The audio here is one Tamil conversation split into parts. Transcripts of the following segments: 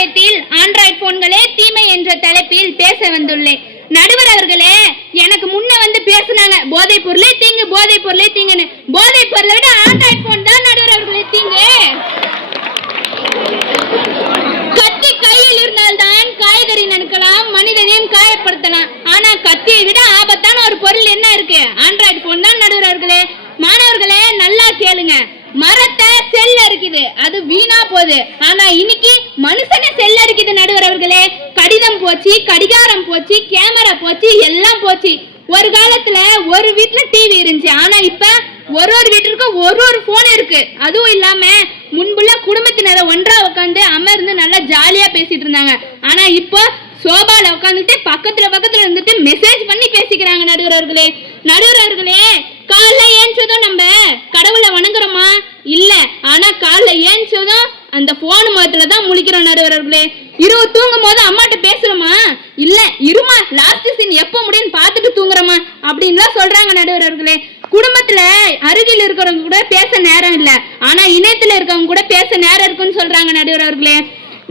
சமுதாயத்தில் ஆண்ட்ராய்டு போன்களே தீமை என்ற தலைப்பில் பேச வந்துள்ளேன். நடுவர் அவர்களே, எனக்கு முன்ன வந்து பேசுனாங்க போதைப் பொருளே தீங்கு, போதைப் பொருளே தீங்குன்னு. போதைப் பொருளை விட ஆண்ட்ராய்டு போன் தான் நடுவர் அவர்களே தீங்கு. கத்தி கையில் இருந்தால்தான் காய்கறி நறுக்கலாம், மனிதனையும் காயப்படுத்தலாம். ஆனா கத்தியை விட ஆபத்தான ஒரு பொருள் என்ன இருக்கு? ஆண்ட்ராய்டு போன் தான் நடுவர் அவர்களே. மாணவர்களே நல்லா கேளுங்க. மரத்தை செல் அரிக்குது, அது வீணா போகுது. ஆனா இன்னைக்கு மனுஷனை செல் அரிக்குது நடுவர் அவர்களே. கடிதம் போச்சு, கடிகாரம் போச்சு, கேமரா போச்சு, எல்லாம் போச்சு. ஒரு காலத்துல ஒரு வீட்டுல டிவி இருந்துச்சு, ஆனா இப்ப ஒரு வீட்டுக்கும் ஒரு போன் இருக்கு. அதுவும் இல்லாம முன்புள்ள குடும்பத்தினரை ஒன்றா உட்காந்து அமர்ந்து நல்லா ஜாலியா பேசிட்டு இருந்தாங்க. ஆனா இப்போ சோபால உட்காந்துட்டு பக்கத்துல இருந்துட்டு மெசேஜ் பண்ணி பேசிக்கிறாங்க நடுவர் அவர்களே. நடுவர் அவர்களே, காலைல ஏஞ்சதும் நம்ம கடவுளை வணங்குறோமா? இல்ல. ஆனா காலைல ஏஞ்சதும் அந்த போன் முகத்துல தான் முழிக்கிறோம் நடுவர் அவர்களே. இரவு தூங்கும் போது அம்மாட்ட பேசுறோமா? இல்ல. இருமா, லாஸ்ட் சீன் எப்ப முடியும்னு பார்த்துட்டு தூங்குறோமா அப்படின்லாம் சொல்றாங்க நடுவர் அவர்களே. குடும்பத்துல அருகில் இருக்கிறவங்க கூட பேச நேரம் இல்ல, ஆனா இணையத்துல இருக்கவங்க கூட பேச நேரம் இருக்குன்னு சொல்றாங்க நடுவர் அவர்களே.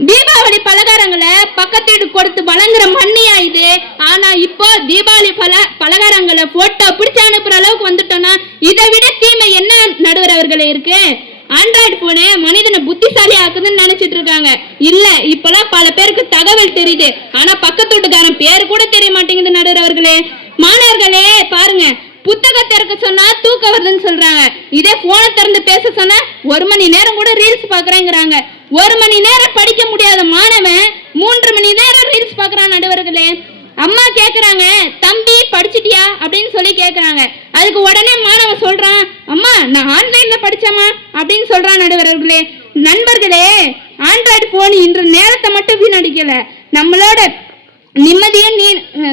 தீபாவளி பலகாரங்களை பக்கத்து கொடுத்து வழங்குற மண்ணியா இது. ஆனா இப்போ தீபாவளி பலகாரங்களை போட்டோ பிடிச்சு அனுப்புற அளவுக்கு வந்துட்டோம்னா இதை விட தீமை என்ன நடுவர் அவர்களே இருக்கு? ஆண்ட்ராய்டு போனு மனிதனை புத்திசாலி ஆக்குதுன்னு நினைச்சிட்டு இருக்காங்க. இல்ல, இப்பெல்லாம் பல பேருக்கு தகவல் தெரியுது, ஆனா பக்கத்து வீட்டுக்காரன் பேரு கூட தெரிய மாட்டேங்குது நடுவர் அவர்களே. மாணவர்களே பாருங்க, புத்தகத்தை திறக்க சொன்னா தூக்க வருதுன்னு சொல்றாங்க. இதே போனை திறந்து பேச சொன்னா 1 மணி நேரம் கூட ரீல்ஸ் பாக்குறேங்கிறாங்க. 1 மணி நேரம் படிக்க முடியாத மாணவன் 3 மணி நேரம் ரீல்ஸ் பாக்குறான் நடுவர்களே. அம்மா கேக்குறாங்க, தம்பி படிச்சிட்டியா அப்படின்னு சொல்லி கேக்குறாங்க. அதுக்கு உடனே மாணவன் சொல்றான், அம்மா நான் ஆன்லைன்ல படிச்சேம்மா அப்படின்னு சொல்றான் நடுவர்களே. நண்பர்களே, ஆண்ட்ராய்டு போன் இன்று நேரத்தை மட்டும் வீணடிக்கல, நம்மளோட நிம்மதியை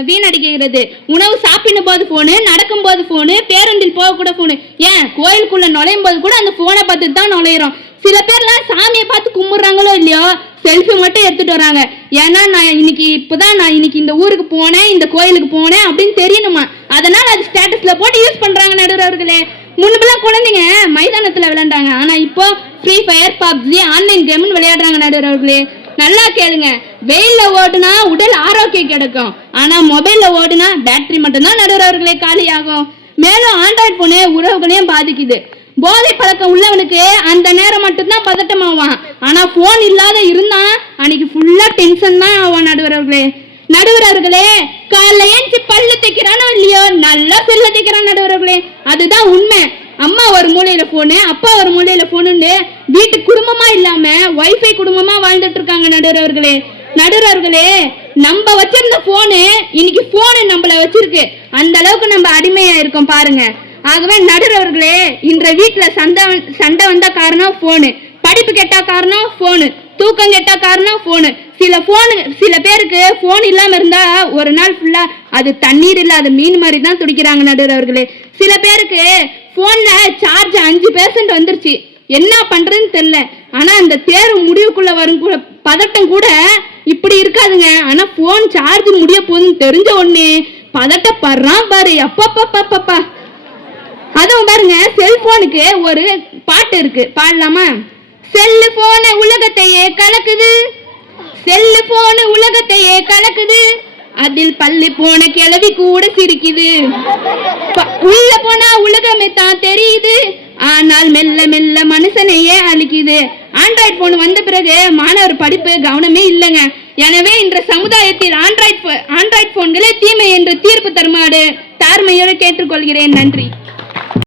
வீணடிக்கிறது. உணவு சாப்பிடும் போது போனு, நடக்கும் போது போனு, பேருந்தில் போக கூட போனு, ஏன் கோயிலுக்குள்ள நுழையும் போது கூட அந்த போனை பார்த்து தான் நுழையிறோம். சில பேர்லாம் சாமியை பார்த்து கும்பிடுறாங்களோ இல்லையோ, செல்ஃபி மட்டும் எடுத்துட்டு வராங்க. ஏன்னா நான் இன்னைக்கு இந்த ஊருக்கு போனேன், இந்த கோயிலுக்கு போனேன் அப்படின்னு தெரியணுமா, அதனால அது ஸ்டேட்டஸ்ல போட்டு யூஸ் பண்றாங்க நடுவர்களே. முன்பெல்லாம் குழந்தைங்க மைதானத்துல விளையாண்டாங்க, ஆனா இப்போ ஃப்ரீ ஃபயர், பப்ஜி, ஆன்லைன் கேம்னு விளையாடுறாங்க நடுவர்களே. நல்லா கேளுங்க, வெயில்ல ஓடுனா உடல் ஆரோக்கியம் கிடைக்கும், ஆனா மொபைல்ல ஓடுனா பேட்டரி மட்டும்தான் நடுவர்களே காலியாகும். மேலும் ஆண்ட்ராய்டு போனே உறவுகளையும் பாதிக்குது. போதை பழக்கம் உள்ளவனுக்கு அந்த நேரம் மட்டும்தான் பதட்டமாவான், ஆனா போன் இல்லாத இருந்தா அன்னைக்கு ஃபுல்லா டென்ஷன் தான் ஆவான் நடுவர்களே. நடுவர்களே, காலைல ஏஞ்சி பல்லு தைக்கிறானோ இல்லையோ நல்லா செல்ல தைக்கிறான் நடுவர்களே, அதுதான் உண்மை. அம்மா ஒரு மூலையில போனு, அப்பா ஒரு மூலையில போனுன்னு வீட்டு குடும்பமா இல்லாம வைஃபை குடும்பமா வாழ்ந்துட்டு இருக்காங்க நடுவர்களே. நடுவர்களே, நம்ம வச்சிருந்த போனு இன்னைக்கு போனு நம்மள வச்சிருக்கு, அந்த அளவுக்கு நம்ம அடிமையா இருக்கோம் பாருங்க. ஆகவே நடுவர்களே, இன்ற வீட்டுல சண்டை வந்த காரணம் போனு, படிப்பு கெட்டா காரணம் போனு, தூக்கம் கெட்டா காரணம் போனு. சில பேருக்கு போன் இல்லாம இருந்தா ஒரு நாள் ஃபுல்லா அது தண்ணீர் இல்லாத மீன் மாதிரி தான் துடிக்கிறாங்க நடுவர்களே. சில பேருக்கு போன்ல சார்ஜ் 5% வந்துருச்சு, என்ன பண்றதுன்னு தெரியல. ஆனா அந்த தேர்வு முடிவுக்குள்ள வரும் பதட்டம் கூட இப்படி இருக்காதுங்க. ஆனா போன் சார்ஜ் முடிய போகுதுன்னு தெரிஞ்ச உடனே பதட்டப்படுறான் பாரு, அப்பப்பா. அதுவும் பாருங்க, செல்போனுக்கு ஒரு பாட்டு இருக்கு, பாடலாமா? செல்லு போன உலகத்தையே கலக்குது, செல்லு போன உலகத்தையே கலக்குது, அதில் பல்லு போன கிளவி கூட சிரிக்குது, உள்ள போனா உலகமே தான் தெரியுது, ஆனால் மெல்ல மெல்ல மனுஷனையே அழிக்குது. ஆண்ட்ராய்டு போன் வந்த பிறகு மாணவர் படிப்பு கவனமே இல்லைங்க. எனவே இன்ற சமுதாயத்தில் ஆண்ட்ராய்டு போன்களே தீமை என்று தீர்ப்பு தருமாறு தாழ்மையோடு கேட்டுக்கொள்கிறேன். நன்றி.